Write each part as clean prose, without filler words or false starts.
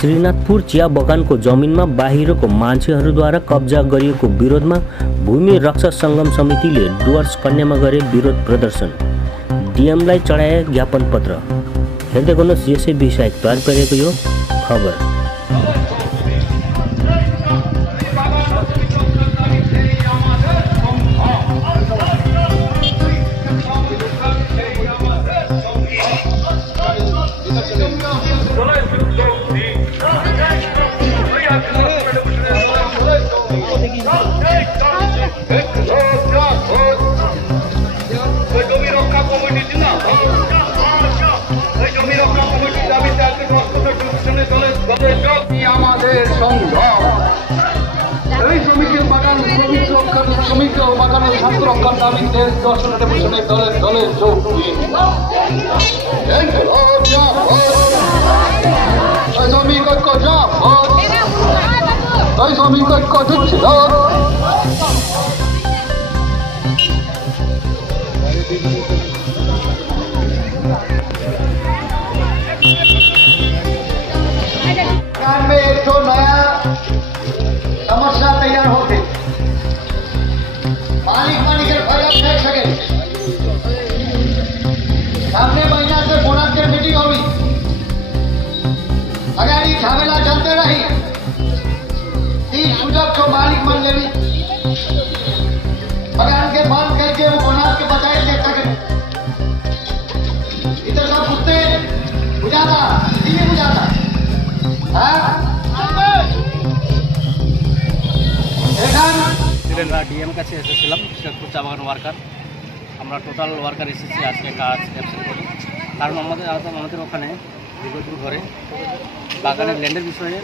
श्रीनाथपुर chia बगानको जमिनमा बाहिरको मान्छेहरूद्वारा कब्जा गरिएको विरोधमा भूमि रक्षा सङ्गम समितिले डुवर्स कन्यामा गरे विरोध प्रदर्शन। डिएमलाई चढाए ज्ञापन पत्र। हेर्दै गर्नुहोस् यसै विषय तयार पारेको यो खबर। শ্রমিক ও বাগানের স্বার্থ রক্ষার দাবিতে দর্শন টেলিভিশনের দলের যোগ দিয়ে শ্রমিক ঐক্য শ্রমিক ঐক্য ঢুকছিল। एक तो नया समस्या तैयार होते मालिक फैला देख सके। सामने महीना से बोनस की मीटिंग होगी। अगर ये झमेला चलते रही तीन सुजग को मालिक मान लेगी। अगर उनके बंद करके वो बोनस के बचाए देख सके। इधर सब कुत्ते बुझाता दिल्ली बुझाता ডিএম কাছে এসেছিলাম শ্রীনাথপুর চা বাগান ওয়ার্কার। আমরা টোটাল ওয়ার্কার এসেছি আজকে কাজ অ্যাবসেন্ট করে। কারণ আমাদের ওখানে দীর্ঘদিন ধরে বাগানের ল্যান্ডের বিষয়ে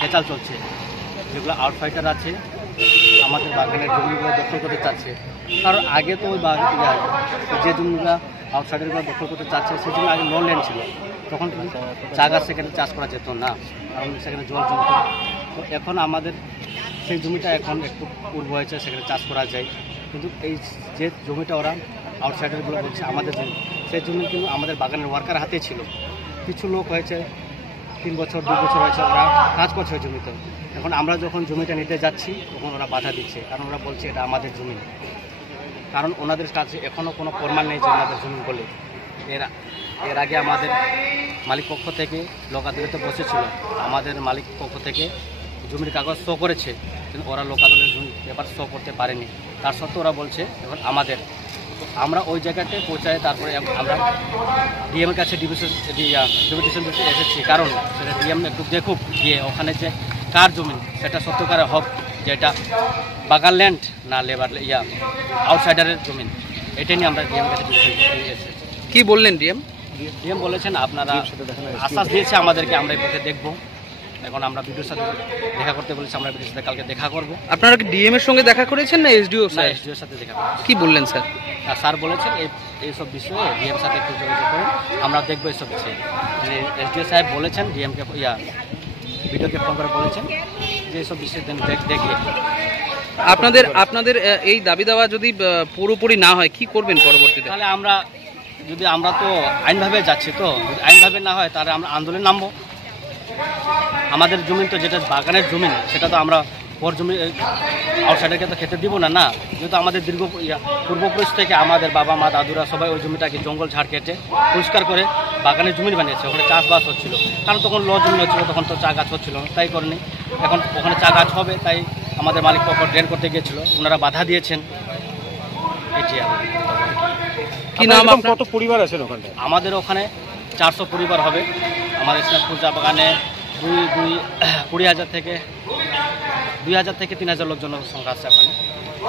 হেঁচাল চলছে। যেগুলো আউটফাইটার আছে আমাদের বাগানের জমিগুলো দখল করতে চাচ্ছে। কারণ আগে তো ওই যে জমিগুলো আউটসাইডারগুলো দখল করতে চাচ্ছে সেই জন্য আগে নো ল্যান্ড ছিল। তখন কিন্তু চা গাছ সেখানে চাষ করা যেত না, কারণ সেখানে জল জমত। তো এখন আমাদের সেই জমিটা এখন একটু উর্বর হয়েছে, সেখানে চাষ করা যায়। কিন্তু এই যে জমিটা ওরা আউটসাইডারগুলো বলছে আমাদের জমি, সেই জমি কিন্তু আমাদের বাগানের ওয়ার্কার হাতে ছিল। কিছু লোক হয়েছে 3 বছর 2 বছর হয়েছে ওরা কাজ করছে ওই জমিতে। এখন আমরা যখন জমিটা নিতে যাচ্ছি তখন ওরা বাধা দিচ্ছে, কারণ ওরা বলছে এটা আমাদের জমি। কারণ ওনাদের কাছে এখনও কোনো প্রমাণ নেই যে ওনাদের জমি বলে। এর আগে আমাদের মালিক পক্ষ থেকে লোক আদালতে বসেছিল, আমাদের মালিক পক্ষ থেকে জমির কাগজ শো করেছে, কিন্তু ওরা লোক আদালতের জমি পেপার শো করতে পারেনি। তার সত্ত্বেও ওরা বলছে এখন আমাদের। তো আমরা ওই জায়গাতে পৌঁছাই, তারপরে আমরা ডিএমের কাছে ডেপুটেশন দিতে এসেছি। কারণ সেটা ডিএম একটু দেখুক গিয়ে ওখানে যে কার জমি সেটা সত্যকারে হোক, যে এটা বাগান ল্যান্ড না লেবার আউটসাইডারের জমি। এটাই নিয়ে আমরা ডিএমের কাছে ডেপুটেশন দিয়ে এসেছি। কী বললেন ডিএম? ডিএম বলেছেন আপনারা আশ্বাস দিয়েছে আমাদেরকে, আমরা এই পথে দেখবো। এখন আমরা বিডিওর সাথে দেখা করতে বলেছি, আমরা বিডিওর সাথে কালকে দেখা করবো। আপনারা কি ডিএম এর সঙ্গে দেখা করেছেন না এসডিও? এসডিওর সাথে দেখা করেছি। কি বললেন স্যার? স্যার বলেছেন এইসব বিষয়ে ডিএম সাথে একটু যোগাযোগ করুন, আমরা দেখবো এইসব বিষয়ে। এসডিও সাহেব বলেছেন ডিএমকে বিডিওকে ফোন করে বলেছেন যে এইসব বিষয়ে দেখবে। আপনাদের এই দাবি দেওয়া যদি পুরোপুরি না হয় কি করবেন পরবর্তীতে? তাহলে আমরা তো আইনভাবে যাচ্ছি, তো যদি আইনভাবে না হয় তাহলে আমরা আন্দোলনে নামবো। আমাদের জমি তো যেটা বাগানের জমি সেটা তো আমরা পর জমি আউটসাইডারকে তো খেতে দিব না। যেহেতু আমাদের পূর্বপুরুষ থেকে আমাদের বাবা মা দাদুরা সবাই ওই জমিটাকে জঙ্গল ঝাড় কেটে পরিষ্কার করে বাগানের জমি বানিয়েছে। ওখানে চাষবাস হচ্ছিল, কারণ তখন জমি হচ্ছিল, তখন তো চা গাছ হচ্ছিল, তাই করেনি। এখন ওখানে চা গাছ হবে, তাই আমাদের মালিক পক্ষ ড্রেন করতে গিয়েছিল, ওনারা বাধা দিয়েছেন। এটি কি নাম? কত পরিবার আছেন ওখানে? আমাদের ওখানে 400 পরিবার হবে। আমাদের শ্রীনাথপুর চা বাগানে 20,000 থেকে 3,000 লোকজনের সংখ্যা আছে ওখানে।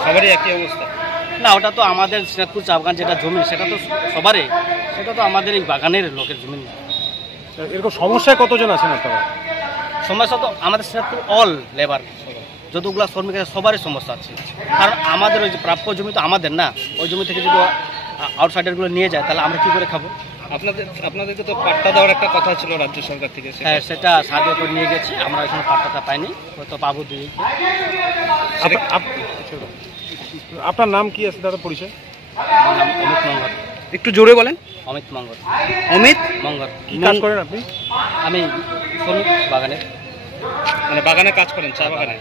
সবারই একই অবস্থা না? ওটা তো আমাদের শ্রীনাথপুর চা বাগান যেটা জমি সেটা তো সবারই, সেটা তো আমাদের এই বাগানের লোকের জমি। এরকম সমস্যায় কতজন আছেন আপনারা? সমস্যা তো আমাদের শ্রীনাথপুর অল লেবার যতগুলো শ্রমিক আছে সবারই সমস্যা আছে। কারণ আমাদের ওই যে প্রাপ্য জমি তো আমাদের না, ওই জমি থেকে যদি আউটসাইডারগুলো নিয়ে যায় তাহলে আমরা কী করে খাবো? আপনাদেরকে তো পাট্টা দেওয়ার একটা কথা ছিল রাজ্য সরকার থেকে। হ্যাঁ, সেটা সাহায্য করে নিয়ে গেছি আমরা, এখানে পাট্টাটা পাইনি, হয়তো পাবো। আপনার নাম কি আছে দাদা, পরিচয়? আমার নাম অমিত মঙ্গল। একটু জোরে বলেন। অমিত মঙ্গল। অমিত মঙ্গল। কি কাজ করেন আপনি? আমি শ্রমিক বাগানের। মানে বাগানে কাজ করেন, চা বাগানে?